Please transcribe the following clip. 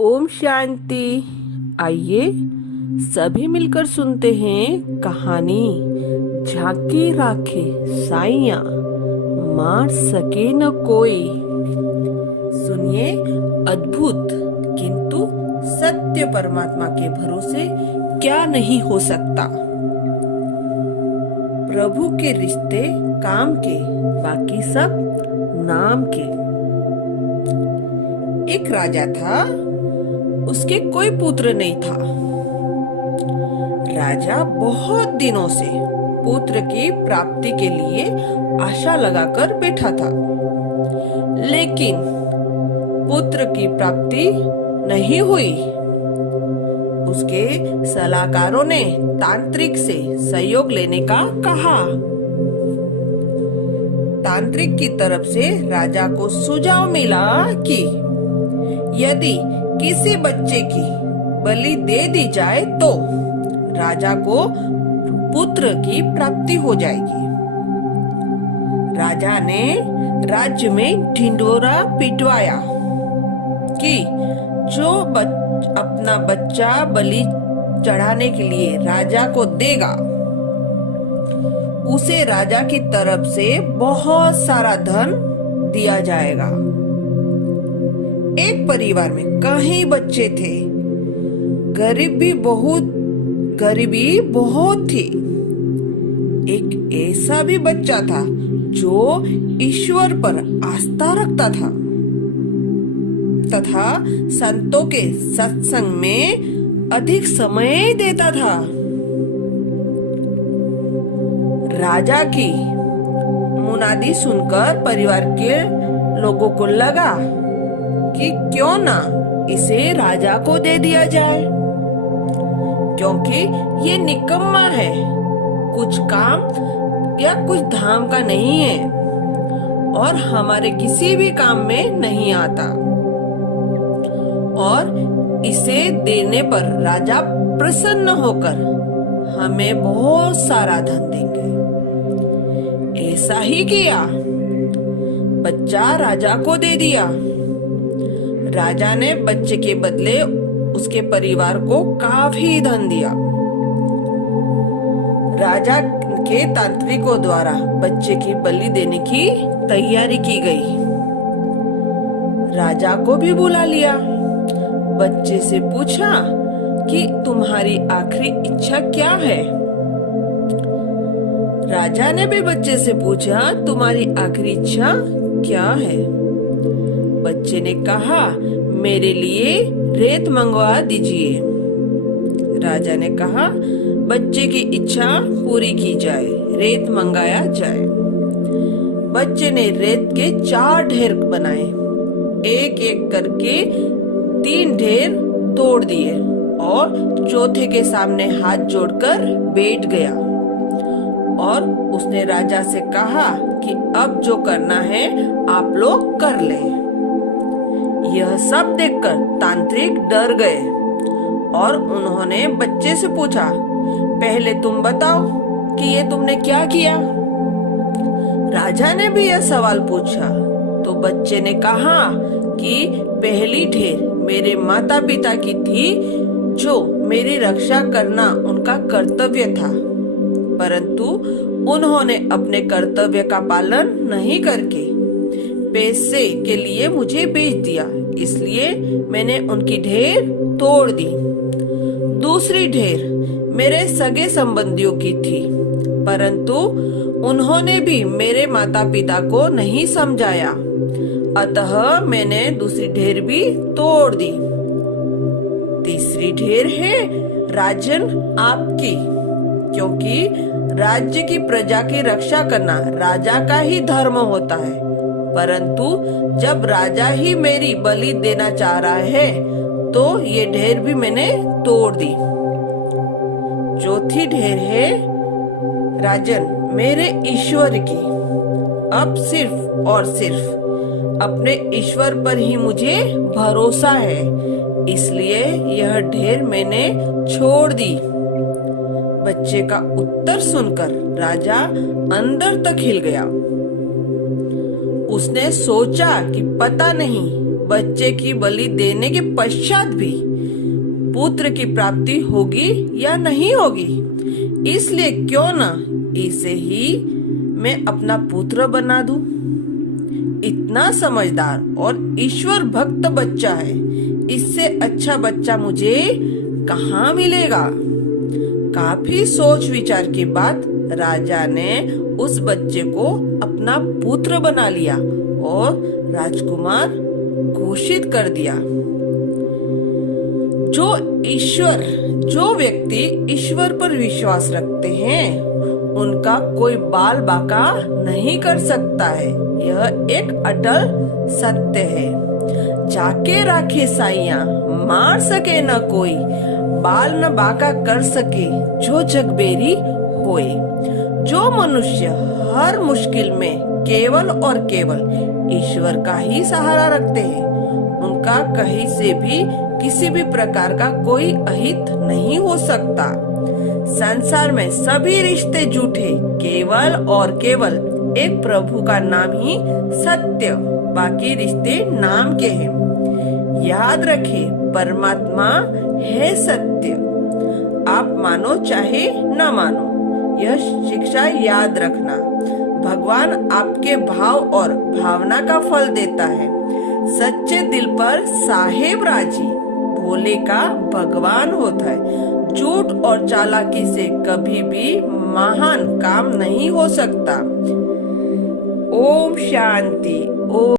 ओम शांति। आइए सभी मिलकर सुनते हैं कहानी झांकी राखे साइया मार सके न कोई। सुनिए अद्भुत किंतु सत्य परमात्मा के भरोसे क्या नहीं हो सकता। प्रभु के रिश्ते काम के, बाकी सब नाम के। एक राजा था, उसके कोई पुत्र नहीं था। राजा बहुत दिनों से पुत्र की प्राप्ति के लिए आशा लगाकर बैठा था, लेकिन पुत्र की प्राप्ति नहीं हुई। उसके सलाहकारों ने तांत्रिक से सहयोग लेने का कहा। तांत्रिक की तरफ से राजा को सुझाव मिला कि यदि किसी बच्चे की बलि दे दी जाए तो राजा को पुत्र की प्राप्ति हो जाएगी। राजा ने राज्य में ढिंढोरा पिटवाया कि जो अपना बच्चा बलि चढ़ाने के लिए राजा को देगा, उसे राजा की तरफ से बहुत सारा धन दिया जाएगा। एक परिवार में कई बच्चे थे। गरीबी बहुत थी। एक ऐसा भी बच्चा था जो ईश्वर पर आस्था रखता था तथा संतों के सत्संग में अधिक समय देता था। राजा की मुनादी सुनकर परिवार के लोगों को लगा कि क्यों ना इसे राजा को दे दिया जाए, क्योंकि ये निकम्मा है, कुछ काम या कुछ धाम का नहीं है और हमारे किसी भी काम में नहीं आता, और इसे देने पर राजा प्रसन्न होकर हमें बहुत सारा धन देंगे। ऐसा ही किया, बच्चा राजा को दे दिया। राजा ने बच्चे के बदले उसके परिवार को काफी धन दिया। राजा के तांत्रिकों द्वारा बच्चे की बलि देने की तैयारी की गई। राजा को भी बुला लिया। बच्चे से पूछा कि तुम्हारी आखिरी इच्छा क्या है। राजा ने भी बच्चे से पूछा, तुम्हारी आखिरी इच्छा क्या है। बच्चे ने कहा, मेरे लिए रेत मंगवा दीजिए। राजा ने कहा, बच्चे की इच्छा पूरी की जाए, रेत मंगाया जाए। बच्चे ने रेत के 4 ढेर बनाए। एक एक करके 3 ढेर तोड़ दिए और चौथे के सामने हाथ जोड़कर बैठ गया और उसने राजा से कहा कि अब जो करना है आप लोग कर लें। यह सब देखकर तांत्रिक डर गए और उन्होंने बच्चे से पूछा, पहले तुम बताओ कि ये तुमने क्या किया। राजा ने भी यह सवाल पूछा तो बच्चे ने कहा कि पहली ढेर मेरे माता पिता की थी, जो मेरी रक्षा करना उनका कर्तव्य था, परंतु उन्होंने अपने कर्तव्य का पालन नहीं करके पैसे के लिए मुझे बेच दिया, इसलिए मैंने उनकी ढेर तोड़ दी। दूसरी ढेर मेरे सगे संबंधियों की थी, परंतु उन्होंने भी मेरे माता पिता को नहीं समझाया, अतः मैंने दूसरी ढेर भी तोड़ दी। तीसरी ढेर है राजन आपकी, क्योंकि राज्य की प्रजा की रक्षा करना राजा का ही धर्म होता है, परंतु जब राजा ही मेरी बलि देना चाह रहा है तो ये ढेर भी मैंने तोड़ दी। चौथी ढेर है राजन मेरे ईश्वर की। अब सिर्फ और सिर्फ अपने ईश्वर पर ही मुझे भरोसा है, इसलिए यह ढेर मैंने छोड़ दी। बच्चे का उत्तर सुनकर राजा अंदर तक हिल गया। उसने सोचा कि पता नहीं बच्चे की बलि देने के पश्चात भी पुत्र की प्राप्ति होगी या नहीं होगी। इसलिए क्यों ना इसे ही मैं अपना पुत्र बना दूं। इतना समझदार और ईश्वर भक्त बच्चा है, इससे अच्छा बच्चा मुझे कहाँ मिलेगा। काफी सोच विचार के बाद राजा ने उस बच्चे को अपना पुत्र बना लिया और राजकुमार घोषित कर दिया। जो व्यक्ति ईश्वर पर विश्वास रखते हैं उनका कोई बाल बाका नहीं कर सकता है। यह एक अटल सत्य है। जाके राखे साइया, मार सके न कोई, बाल न बाका कर सके जो जगबेरी होए। जो मनुष्य हर मुश्किल में केवल और केवल ईश्वर का ही सहारा रखते हैं, उनका कहीं से भी किसी भी प्रकार का कोई अहित नहीं हो सकता। संसार में सभी रिश्ते झूठे, केवल और केवल एक प्रभु का नाम ही सत्य, बाकी रिश्ते नाम के हैं। याद रखे, परमात्मा है सत्य। आप मानो चाहे न मानो, यह शिक्षा याद रखना। भगवान आपके भाव और भावना का फल देता है। सच्चे दिल पर साहेब राजी, भोले का भगवान होता है। झूठ और चालाकी से कभी भी महान काम नहीं हो सकता। ओम शांति। ओम